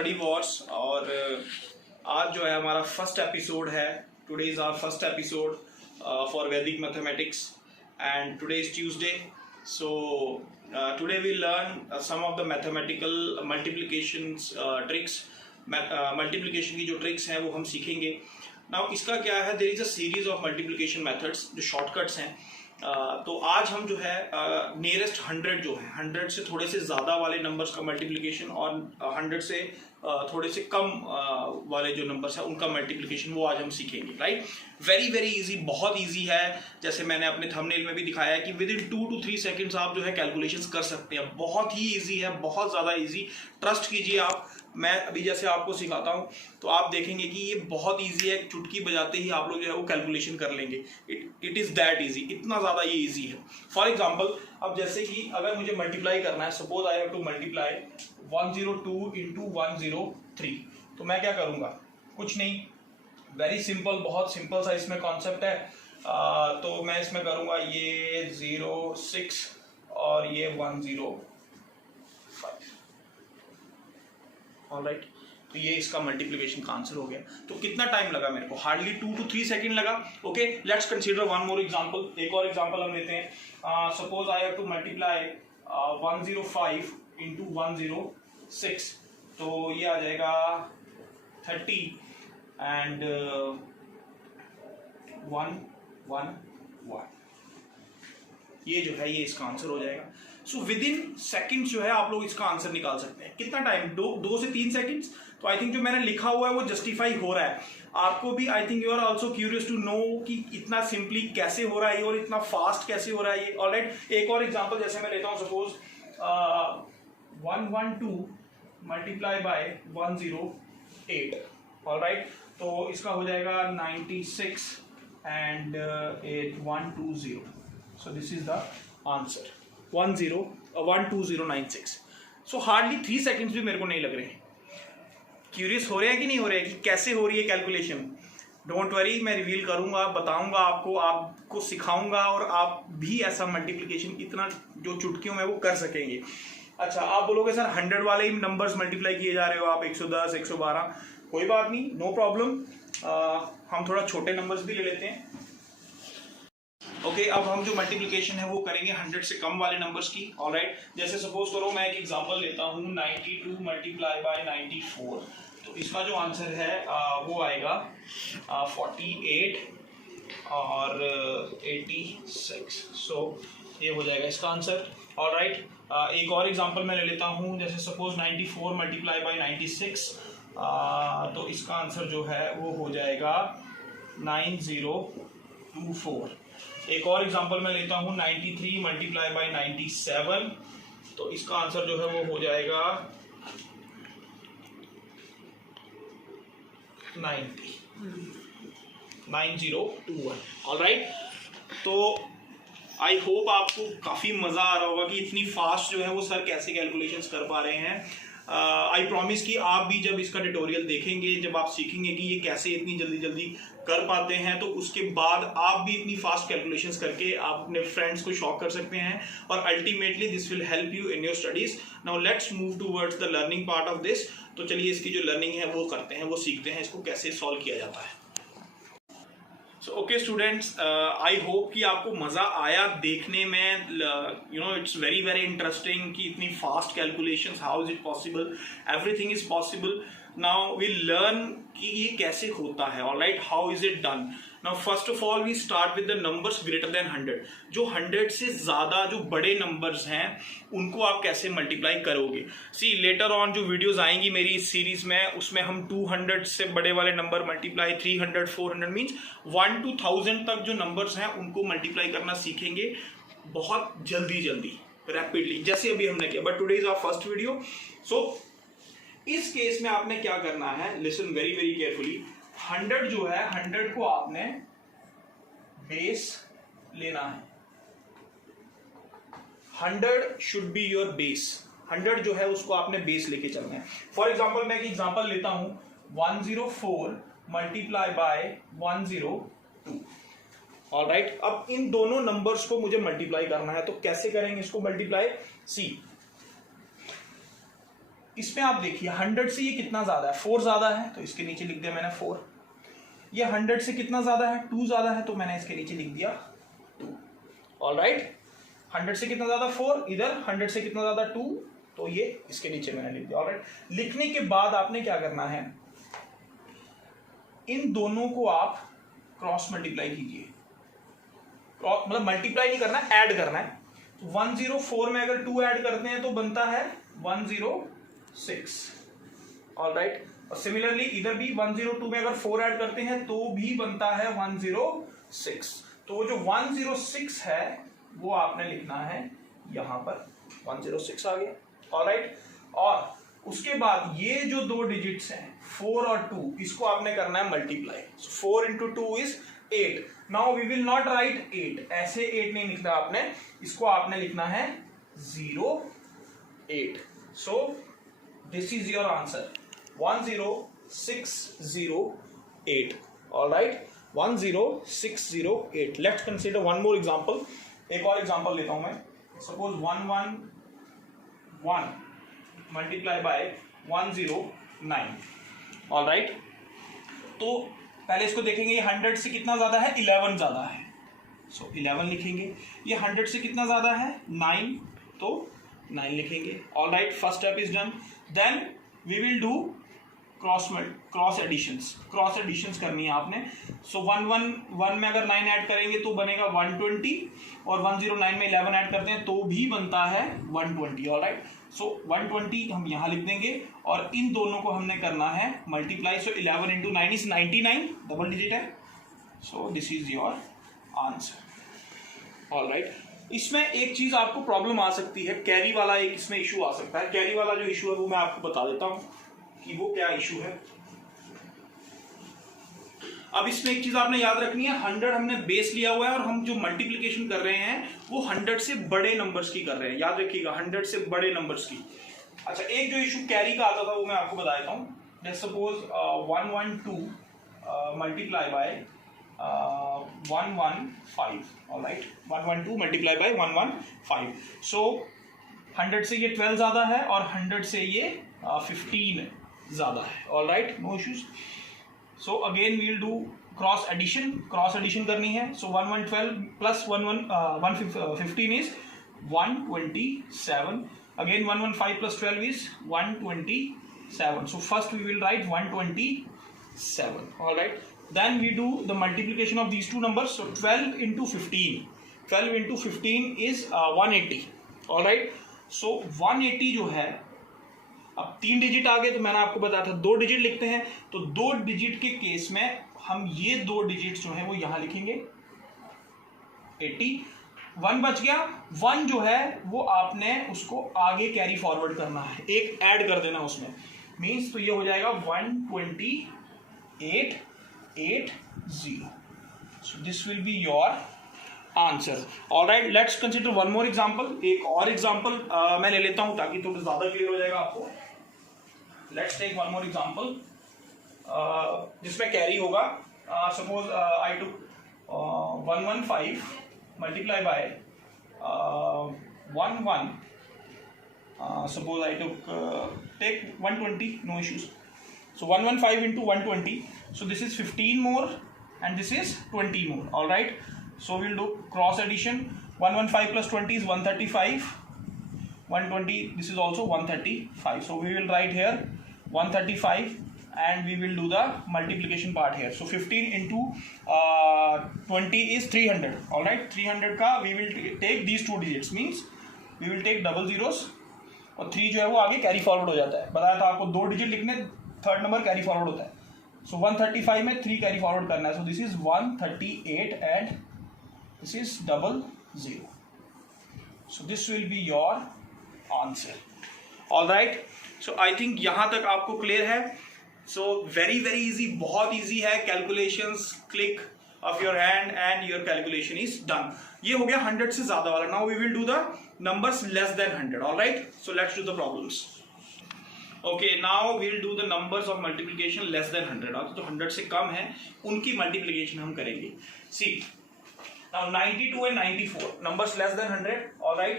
Study Wars और आज जो है हमारा फर्स्ट एपिसोड है. Today is our first episode for Vedic mathematics and today is Tuesday. So today we learn some of the mathematical multiplication tricks. Multiplication की जो tricks हैं वो हम सीखेंगे. नाउ इसका क्या है, there is a series of multiplication methods जो शॉर्टकट्स हैं. तो आज हम जो है नियरेस्ट 100 जो है 100 से थोड़े से ज़्यादा वाले नंबर्स का मल्टीप्लिकेशन और 100 से थोड़े से कम वाले जो नंबर्स हैं उनका मल्टीप्लिकेशन वो आज हम सीखेंगे. राइट, वेरी वेरी इजी, बहुत इजी है. जैसे मैंने अपने थंबनेल में भी दिखाया है कि विद इन 2 to 3 सेकेंड्स आप जो है कैलकुलेशंस कर सकते हैं. बहुत ही इजी है, बहुत ज़्यादा इजी. ट्रस्ट कीजिए आप. मैं अभी जैसे आपको सिखाता हूँ तो आप देखेंगे कि ये बहुत इजी है. चुटकी बजाते ही आप लोग जो है वो कैलकुलेशन कर लेंगे. इट इज़ दैट इजी, इतना ज़्यादा ये इजी है. फॉर एग्जांपल, अब जैसे कि अगर मुझे मल्टीप्लाई करना है, suppose I have to multiply 102 into 103, तो मैं क्या करूँगा? कुछ नहीं, वेरी सिंपल, बहुत सिंपल सा इसमें कॉन्सेप्ट है. तो मैं इसमें करूँगा ये 06 और ये 105. ऑलराइट, तो ये इसका मल्टीप्लिकेशन का आंसर हो गया. तो कितना टाइम लगा मेरे को? हार्डली 2 to 3 सेकेंड लगा. Okay, let's consider one more example. एक और एग्जांपल हम लेते हैं. Suppose I have to multiply 105 into 106, तो ये आ जाएगा 30 एंड 111. ये जो है ये इसका आंसर हो जाएगा. सो विद इन सेकेंड्स जो है आप लोग इसका आंसर निकाल सकते हैं. कितना टाइम? 2 से 3 सेकेंड्स. तो आई थिंक जो मैंने लिखा हुआ है वो जस्टिफाई हो रहा है. आपको भी I think you are also curious to know कि इतना सिंपली कैसे हो रहा है और इतना फास्ट कैसे हो रहा है ये. ऑलराइट, एक और एग्जांपल जैसे मैं लेता हूँ. Suppose 112 multiply by 108. ऑलराइट, तो इसका हो जाएगा 96 and 8120. So this is the answer 12096. So hardly 3 seconds भी मेरे को नहीं लग रहे हैं. क्यूरियस हो रहे हैं कि नहीं हो रहे हैं कि कैसे हो रही है कैलकुलेशन? डोंट वरी, मैं रिवील करूंगा, बताऊंगा आपको सिखाऊंगा और आप भी ऐसा मल्टीप्लिकेशन इतना जो चुटकियों में वो कर सकेंगे. अच्छा, आप बोलोगे सर 100 वाले ही नंबर्स मल्टीप्लाई किए जा रहे हो आप, 110 112. कोई बात नहीं, नो प्रॉब्लम. हम थोड़ा छोटे नंबर्स भी ले लेते हैं. ओके, अब हम जो मल्टीप्लिकेशन है वो करेंगे 100 से कम वाले नंबर्स की. ऑलराइट, जैसे सपोज करो मैं एक एग्जांपल लेता हूँ 92 मल्टीप्लाई बाय 94. तो इसका जो आंसर है वो आएगा 48 और 86. सो ये हो जाएगा इसका आंसर. ऑलराइट, एक और एग्जांपल मैं ले लेता हूँ. जैसे सपोज 94 मल्टीप्लाई बाय 96, तो इसका आंसर जो है वो हो जाएगा 9024. एक और एग्जांपल मैं लेता हूँ 93 मल्टीप्लाई बाय 97. तो इसका आंसर जो है वो हो जाएगा 9021. ऑलराइट, तो आई होप आपको काफ़ी मज़ा आ रहा होगा कि इतनी फास्ट जो है वो सर कैसे कैलकुलेशंस कर पा रहे हैं. आई प्रॉमिस कि आप भी जब इसका ट्यूटोरियल देखेंगे, जब आप सीखेंगे कि ये कैसे इतनी जल्दी जल्दी कर पाते हैं, तो उसके बाद आप भी इतनी फास्ट कैलकुलेशंस करके आप अपने फ्रेंड्स को शॉक कर सकते हैं और ultimately this will help you in your studies. Now let's move towards the learning part of this. तो चलिए इसकी जो लर्निंग है वो करते हैं, वो सीखते हैं इसको कैसे सॉल्व किया जाता है. So okay students, I hope कि आपको मज़ा आया देखने में. You know, it's very very interesting कि इतनी fast calculations, how is it possible? Everything is possible. Now we learn कि ये कैसे होता है. Alright, how is it done? Now first of all we start with the numbers greater than 100. जो 100 से ज़्यादा जो बड़े नंबर्स हैं उनको आप कैसे मल्टीप्लाई करोगे. सी लेटर ऑन जो वीडियोस आएंगी मेरी इस सीरीज में, उसमें हम 200 से बड़े वाले नंबर मल्टीप्लाई, 300 400 मीन्स 1 to 1000 तक जो नंबर्स हैं उनको मल्टीप्लाई करना सीखेंगे बहुत जल्दी रैपिडली, जैसे अभी हमने किया. But today is our first video. So इस केस में आपने क्या करना है, लिसन वेरी वेरी केयरफुली. 100 जो है 100 को आपने बेस लेना है. 100 शुड बी योर बेस. 100 जो है उसको आपने बेस लेके चलना है. फॉर एग्जांपल मैं एक एग्जांपल लेता हूं 104 मल्टीप्लाई बाय 102. ऑलराइट, अब इन दोनों नंबर्स को मुझे मल्टीप्लाई करना है. तो कैसे करेंगे इसको मल्टीप्लाई? सी, इसमें आप देखिए 100 से ये कितना ज्यादा है, 4 ज्यादा है तो इसके नीचे लिख दिया मैंने 4। ये 100 से कितना ज्यादा है, 2 ज्यादा है तो मैंने इसके नीचे लिख दिया 2। ऑलराइट, 100 से कितना ज्यादा 4, इधर 100 से कितना ज्यादा 2, तो ये इसके नीचे मैंने लिख दिया। ऑलराइट, लिखने के बाद आपने क्या करना है, इन दोनों को आप क्रॉस मल्टीप्लाई कीजिए, मतलब मल्टीप्लाई नहीं करना, ऐड करना है। 104 में अगर 2 ऐड करते हैं तो बनता है 106। ऑलराइट, और सिमिलरली इधर भी 102 में अगर 4 ऐड करते हैं तो भी बनता है 106। तो जो 106 है वो आपने लिखना है यहां पर, 106 आ गया। ऑलराइट, और उसके बाद ये जो दो डिजिट्स हैं 4 और 2, इसको आपने करना है multiply. 4 into 2 is 8। Now we will not write 8, ऐसे 8 नहीं लिखना आपने, इसको आपने लिखना है 08। सो this is your answer 10608। Alright, 10608। Let's consider one more example. एक और एग्जांपल लेता हूं मैं। Suppose 111 multiply by 109। ऑलराइट, तो पहले इसको देखेंगे, ये 100 से कितना ज्यादा है, 11 ज्यादा है, सो 11 लिखेंगे। ये 100 से कितना ज्यादा है, 9, तो 9 लिखेंगे। Alright, first step is done. Then we will do cross additions करनी है आपने। सो 111 में अगर 9 ऐड करेंगे तो बनेगा 120, और 109 में 11 ऐड करते हैं तो भी बनता है 120। ऑलराइट, सो 120 हम यहां लिख देंगे, और इन दोनों को हमने करना है multiply. So 11 into 9 is 99, double digit है। So this is your answer. Alright, इसमें एक चीज आपको प्रॉब्लम आ सकती है, कैरी वाला एक इसमें इशू आ सकता है। कैरी वाला जो इशू है वो मैं आपको बता देता हूं कि वो क्या इशू है। अब इसमें एक चीज आपने याद रखनी है, 100 हमने बेस लिया हुआ है और हम जो मल्टीप्लिकेशन कर रहे हैं वो 100 से बड़े नंबर्स की कर रहे हैं, याद रखिएगा 100 से बड़े नंबर्स की। अच्छा, एक जो इशू कैरी का आता था वो मैं आपको बता देता हूं। Let's suppose 112 multiply by 115। Alright, 112 multiply by 115। सो 100 से ये 12 ज्यादा है और 100 से ये 15 ज्यादा है। Alright, no issues. So again we will do cross addition करनी है। सो 1112 plus 115 is 127। Again 115 plus 12 is 127. So first we will write 127. All right, then we do the multiplication of these two numbers. So 12 into 15 is 180. All right, so 180 जो है, अब 3 digit आ गए तो मैंने आपको बताया था 2 डिजिट लिखते हैं, तो 2 डिजिट के केस में हम ये 2 डिजिट जो है वो यहां लिखेंगे 80। 1 बच गया, 1 जो है वो आपने उसको आगे कैरी फॉरवर्ड करना है, एक ऐड कर देना उसमें, मीन्स तो ये हो जाएगा 12880. So this will be your answer. Alright, let's consider one more example. एक और एग्जांपल मैं ले लेता हूं ताकि थोड़ा ज्यादा क्लियर हो जाएगा आपको। Let's take one more example जिसमें कैरी होगा। Suppose I took 115 multiply by 11. Suppose I took take 120, no issues. So 115 into 120. So this is 15 more and this is 20 more. All right. So we'll do cross addition. 115 plus 20 is 135. 120. This is also 135. So we will write here 135 and we will do the multiplication part here. So 15 into 20 is 300. All right. 300 का we will take these two digits, means we will take double zeros. और 3 जो है वो आगे carry forward हो जाता है, बताया था आपको 2 डिजिट लिखने, थर्ड नंबर कैरी फॉरवर्ड होता है। सो 135 में 3 कैरी फॉरवर्ड करना है। So this is 138 and this is 00. So this will be your answer. Alright, so I think यहां तक आपको क्लियर है। सो वेरी वेरी इजी, बहुत इजी है। Calculations, click of your hand and your calculation is done. ये हो गया 100 से ज्यादा वाला। Now we will do the numbers less than 100. All right, so let's do the problems. Okay, now we will do the numbers of multiplication less than 100. तो 100 से कम है उनकी multiplication हम करेंगे। See, now 92 and 94 numbers less than 100. All right,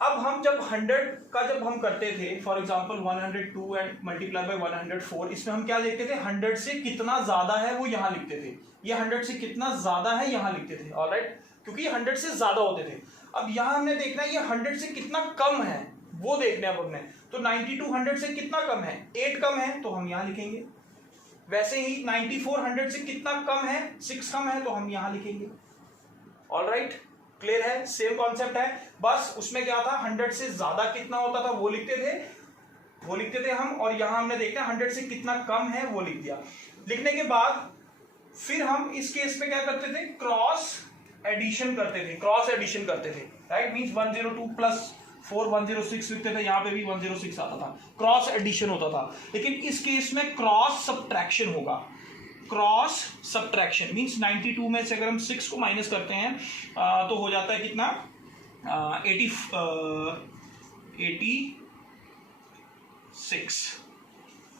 अब हम जब 100 का जब हम करते थे, for example 102 and multiply by 104, इसमें हम क्या देखते थे, 100 से कितना ज्यादा है वो यहाँ लिखते थे, ये 100 से कितना ज्यादा है यहाँ लिखते थे, ऑलराइट, क्योंकि ये 100 से ज्यादा होते थे। अब यहाँ हमने देखना है ये 100 से कितना कम है वो देखने अब हमने, तो 92 100 से कितना कम है, 8 कम है तो हम यहाँ लिखेंगे। वैसे ही 94 100 से कितना कम है, 6 कम है तो हम यहाँ लिखेंगे। ऑलराइट, क्लियर है, सेम कॉन्सेप्ट है, बस उसमें क्या था, 100 से ज्यादा कितना होता था वो लिखते थे हम, और यहां हमने देखा 100 से कितना कम है वो लिख दिया। लिखने के बाद फिर हम इस केस में क्या करते थे, क्रॉस एडिशन करते थे, राइट, मींस 102 प्लस 4 106 लिखते थे, यहां पे भी 106 आता था, क्रॉस एडिशन होता था। लेकिन इस केस में क्रॉस सब्ट्रैक्शन होगा। क्रॉस सब्ट्रैक्शन मींस 92 में से अगर हम 6 को माइनस करते हैं तो हो जाता है कितना, 86।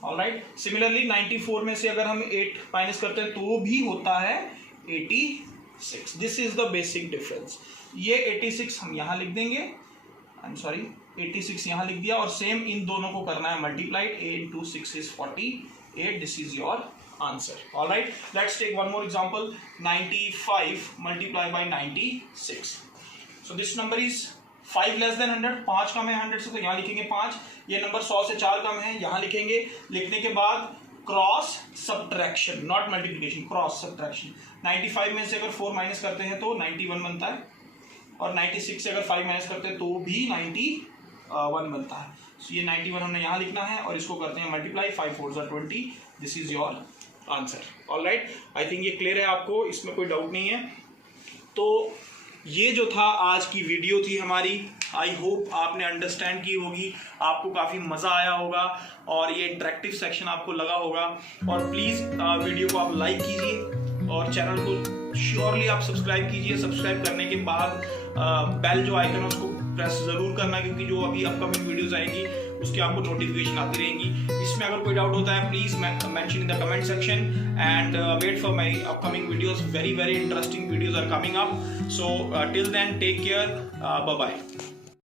ऑलराइट, सिमिलरली 94 में से अगर हम 8 माइनस करते हैं तो भी होता है 86। This is the basic difference. ये 86 हम यहां लिख देंगे, 86 यहां लिख दिया, और सेम इन दोनों को करना है multiplied, 8 into 6 is 48, this is your answer. All right, let's take one more example. 95 multiplied by 96. So this number is 5 less than 100, 5 कम है 100 से, तो यहाँ लिखेंगे 5। ये नंबर 100 से 4 कम है, यहाँ लिखेंगे। लिखने के बाद cross subtraction, not multiplication, cross subtraction. 95 में से अगर 4 माइनस करते हैं तो 91 बनता है, और 96 से अगर 5 माइनस करते हैं तो भी 91 बनता है। So ये 91 हमने यहाँ लिखना है, और इसको करते हैं multiply, 5 4 20, this is your answer. Alright, I think ये क्लियर है आपको, इसमें कोई डाउट नहीं है। तो ये जो था आज की वीडियो थी हमारी, आई होप आपने अंडरस्टैंड की होगी, आपको काफ़ी मज़ा आया होगा, और ये इंटरेक्टिव सेक्शन आपको लगा होगा। और प्लीज़ वीडियो को आप लाइक कीजिए, और चैनल को श्योरली आप सब्सक्राइब कीजिए। सब्सक्राइब करने के बाद बेल जो आइकन है उसको प्रेस ज़रूर करना, क्योंकि जो अभी अपकमिंग वीडियोज़ आएंगी उसकी आपको नोटिफिकेशन आती रहेंगी। इसमें अगर कोई डाउट होता है please mention in the comment section, and wait for my upcoming videos. Very interesting videos are coming up, so till then take care, bye bye.